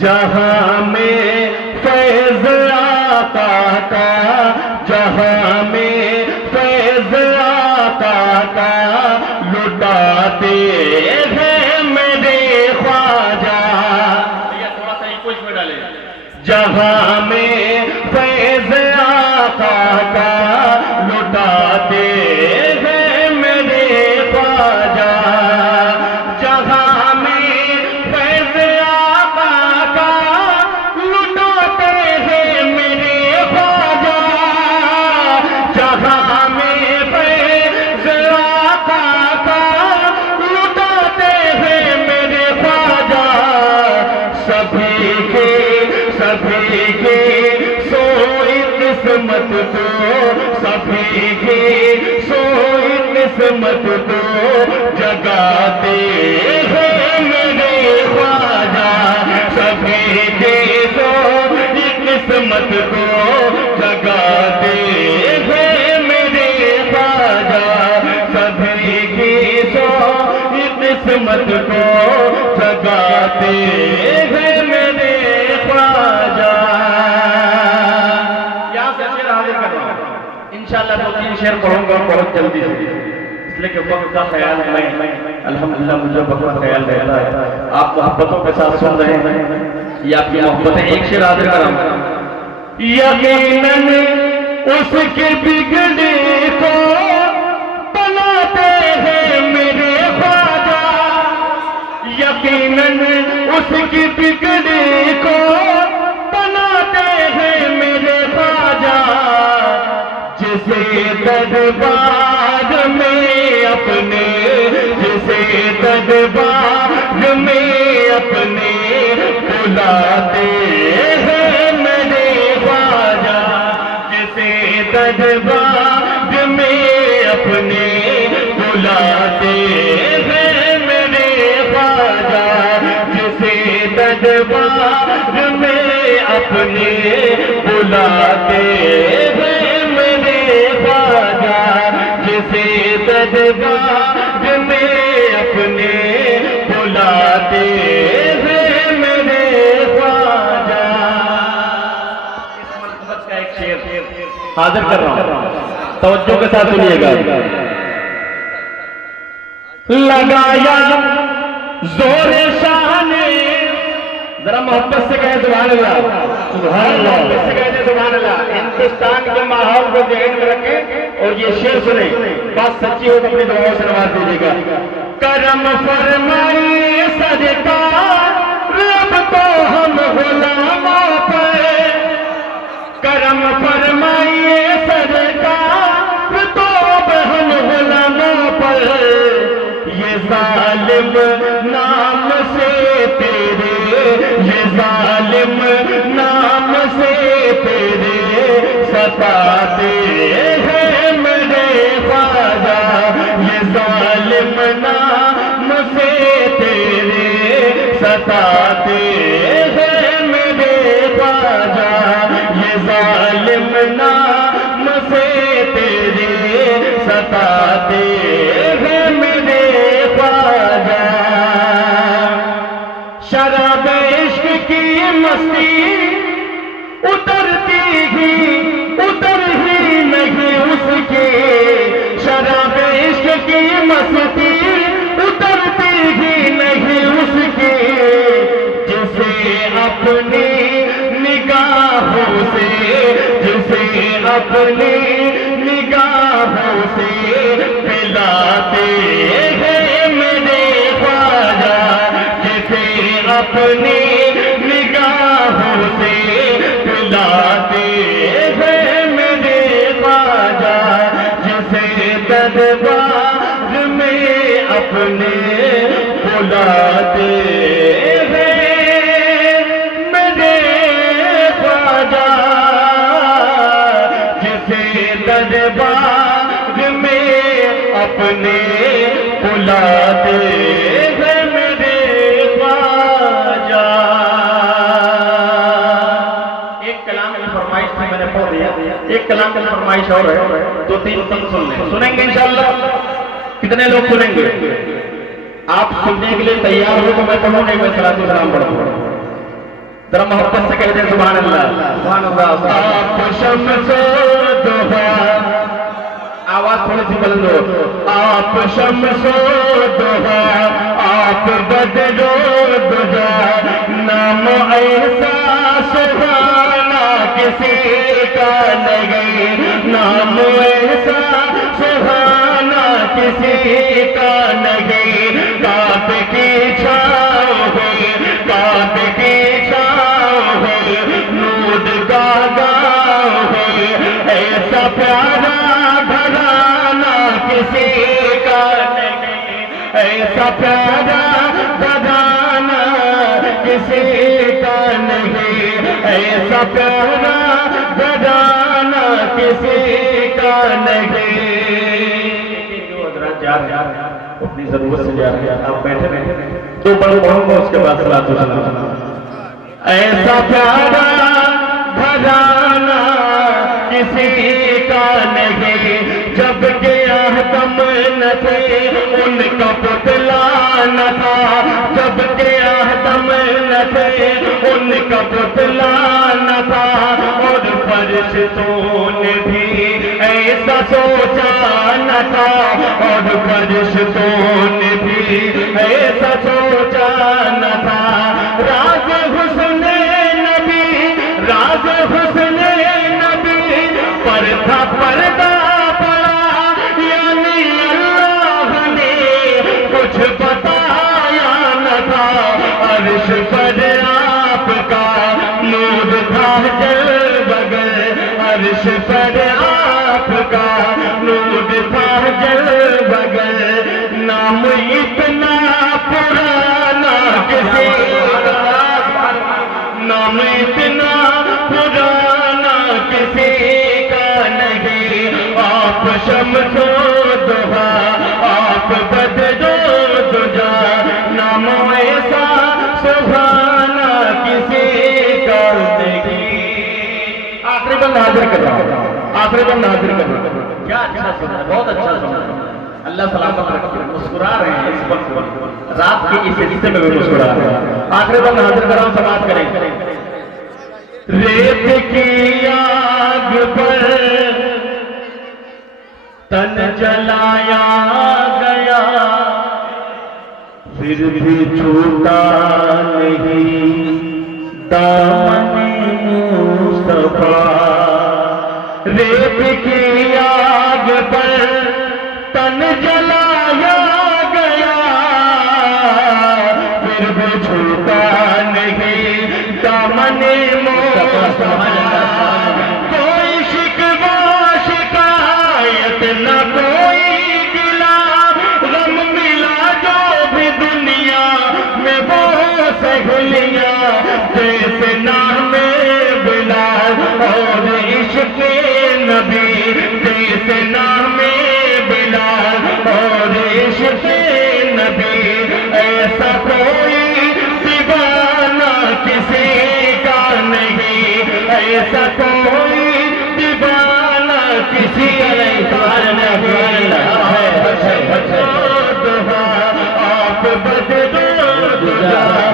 جہاں میں فیض آقا کا، جہاں میں فیض آقا کا لٹاتے ہیں میرے خواجہ. تھوڑا سا ایک کوئی ڈالے. جہاں میں فیض آقا کا لٹاتے ہیں میرے خواجہ، جہاں میں فیض آقا کا لٹاتے ہیں میرے خواجہ، جہاں میں فیض آقا کا لٹاتے ہیں میرے خواجہ. سبھی کے سوئی قسمت کو، سبھی کے سوئی قسمت کو جگاتے ہیں میرے خواجہ، سبھی کے سوئی قسمت کو جگاتے ہیں میرے خواجہ، سبھی کی سوئی قسمت کو جگاتے ہیں میرے خواجہ. یہاں سے شعر حاضر کر رہا ہوں. انشاءاللہ دو تین شعر پڑھوں گا بہت جلدی سے، اس لیے کہ وقت کا خیال میں الحمدللہ مجھے وقت خیال رہتا ہے. آپ محبتوں کے ساتھ سن رہے ہیں، یہ آپ کی محبتیں. ایک شعر حاضر کر رہا ہوں. یقیناً اس کے بگڑے کو بناتے ہیں میرے خواجہ، یقیناً اس کی بگڑے کو بناتے ہیں میرے خواجہ. جسے دربار میں اپنے، جسے دربار میں اپنے بلاتے ہیں میرے خواجہ، جسے دربار میں اپنے بلاتے ہیں میرے خواجہ، جسے دربار میں اپنے بلاتے ہیں میرے خواجہ، جسے دربار میں اپنے بلاتے ہیں میرے خواجہ. اس مرتبت کا ایک شعر حاضر کر رہا ہوں، توجہ کے ساتھ سنیے گا. لگایا زور شاہ نے، ذرا محبت سے کہے سبحان اللہ، سبحان اللہ، محبت سے کہے سبحان اللہ. ہندوستان کے ماحول کو ذہن میں رکھیں اور یہ شعر سنیں، بات سچی ہو تو اپنی دعاؤں سے نواز دیجیے گا. کرم فرمائیے سرکار رب کو ہم غلاموں پر، کرم فرمائیے سرکار تو ہم غلاموں پر. یہ ظالم نام سے تیرے، یہ ظالم نام سے تیرے ستاتے ہیں میرے خواجہ، یہ ظالم نام سے تیرے ستاتے ہیں میرے خواجہ، یہ ظالم نام سے تیرے ستاتے ہیں میرے خواجہ. شراب عشق کی مستی اترتی ہی نہیں اس کے، شراب عشق کی مستی اترتی ہی نہیں اس کے، جسے اپنی نگاہوں سے، جسے اپنی نگاہوں سے پلاتے ہیں میرے خواجہ، جسے اپنی نگاہوں سے پلاتے ہیں میرے خواجہ، جسے دربار میں اپنے بلاتے ہیں میرے خواجہ، جسے دربار میں اپنے بلاتے ہیں میرے خواجہ. ایک کلام کی فرمائش تھی میں نے پڑھ دیا، ایک کلام کی فرمائش اور ہے، دو تین سن لیں. سنیں گے انشاءاللہ؟ کتنے لوگ سنیں گے؟ آپ سننے کے لیے تیار ہو تو میں پڑھوں، نہیں میں صلاۃ و سلام پڑھوں. ذرا محبت سے کہتے ہیں سبحان اللہ سبحان اللہ. آپ شمس و ضحیٰ، آواز تھوڑی سی بلند ہو. آپ شمس و ضحیٰ، آپ بدر و دجا، نام ایسا سبحانہ کسی کا نہیں، نام ایسا سبحانہ کسی کا نہیں. کعب کی چھاؤں ہے، کعب کی چھاؤں ہے، نور کا گاؤں ہے، ایسا پیارا گھرانہ کسی کا نہیں، ایسا پیارا گھرانہ کسی کا نہیں، ایسا پیارا گھرانہ کسی کا نہیں. جو حضرات جا رہے ہیں اپنی ضرورت سے جا رہے ہیں، آپ بیٹھے بیٹھے تو بڑوں بڑوں کو اس کے بعد صلاۃ و سلام. ایسا پیارا گھرانہ کسی کا نہیں، جب کہ آدم نہ تھے ان کا پتلا نہ تھا، جب کہ آدم نہ تھے ان کا پتلا نہ تھا. اور فرشتوں نے بھی ایسا سوچا نہ تھا، اور فرشتوں نے بھی ایسا سوچا نہ تھا. راز حسن نبی، راز حسن نبی پر تھا پردہ پڑا، یعنی اللہ نے کچھ بتایا نہ تھا. عرش پر آپ کا نور تھا جل بغل، عرش پر آپ کا نور تھا جل بغل. نام اتنا پرانا کسی کا، نام اتنا پرانا کسی کا نہیں. آپ شمس و ضحیٰ، آپ بدر و دجا، نام ایسا سبحانہ کسی کا نہیں. آخری بند حاضر کر رہا ہوں، آخری بند حاضر کر رہا ہوں. کیا اچھا سنا، بہت اچھا سنا. اللہ سلامت رکھے. مسکرا رہے ہیں اس وقت، رات کے اس حصے میں بھی مسکرا رہے ہیں. آخری بند حاضر کر رہا ہوں، سماعت کریں. ریت کی آگ پر تن جلایا گیا، پھر بھی چھوٹا نہیں دامن مصطفیٰ. ریت کی آگ پر تن جلایا گیا، پھر بھی چھوٹا نہیں دامن مصطفیٰ. کوئی شکوہ شکایت نہ کوئی گلا، غم ملا جو بھی دنیا میں وہ سہولیاں، جیسے نام بلال اور عشق نبی، جیسے نام بلال اور عشق نبی. ایسا کوئی دیوانہ کسی کا نہیں، ایسا کوئی دیوانہ کسی کا نہیں. آپ بدر و دجا